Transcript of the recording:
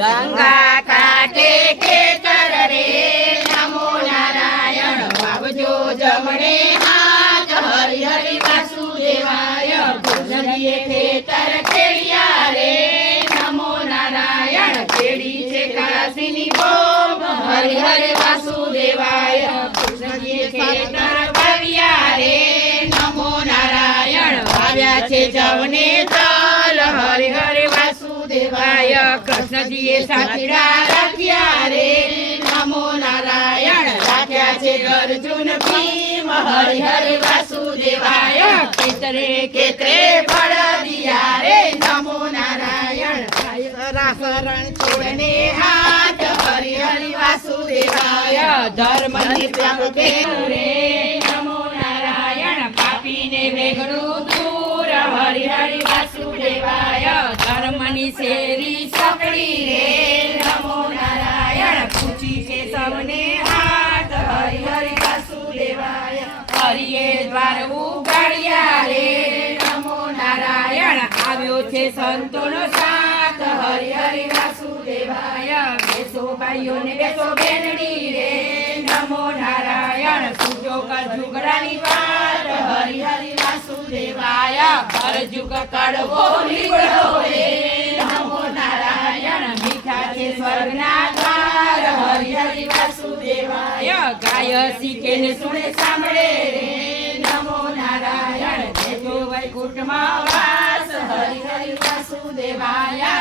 ગંગા કાંઠે ખેતર રે નમો નારાયણ વાવજો જમણે હાથ હરિ હરિ વાસુદેવાય કૃષ્ણજીએ ખેતર ખેડ્યા રે નમો નારાયણ ખેડી છે કાશીની બોમ હરિ હરિ વાસુદેવાય કૃષ્ણજીએ ખેતર વાવ્યા રે નમો નારાયણ વાવ્યા છે જવને તલ હરિ હરિ વાસુદેવાય કૃષ્ણજીએ સાચડા રાખ્યા રે નમો નારાયણ રાખ્યા છે અર્જુન ભીમ હરિ હરિ વાસુદેવાય ખેતરે ખેતરે ફળ દિયા રે નમો નારાયણ શરણ છોડને હાથ હરિ હરિ વાસુદેવાય ધર્મની ત્યાગ રે નમો નારાયણ પાપીને વેગળું દૂર હરિ હરિ વાસુદેવાય ધર્મની શેરી સકડી રે નમો નારાયણ પૂછી છે સૌને હાથ હરિ હરિ વાસુદેવાય હરિએ દ્વાર ઉગાડ્યા રે નમો નારાયણ આવ્યો છે સંતોનો સાથ હરિ હરિ વાસુદેવાય બેસો ભાઈઓને બેસો બેનડી રે નમો નારાયણ સુજો કર જુગડાની વાત હરિ હરિ વાસુદેવાય કર જુગ કડવો લીવડો રે નમો નારાયણ મીઠા છે સ્વર્ગના દ્વાર હરિ હરિ વાસુદેવાય ગાય શીખે ને સુણે સાંભળે રે નમો નારાયણ જેજો વૈકુંઠમાં વાસ હરિ હરિ વાસુદેવાય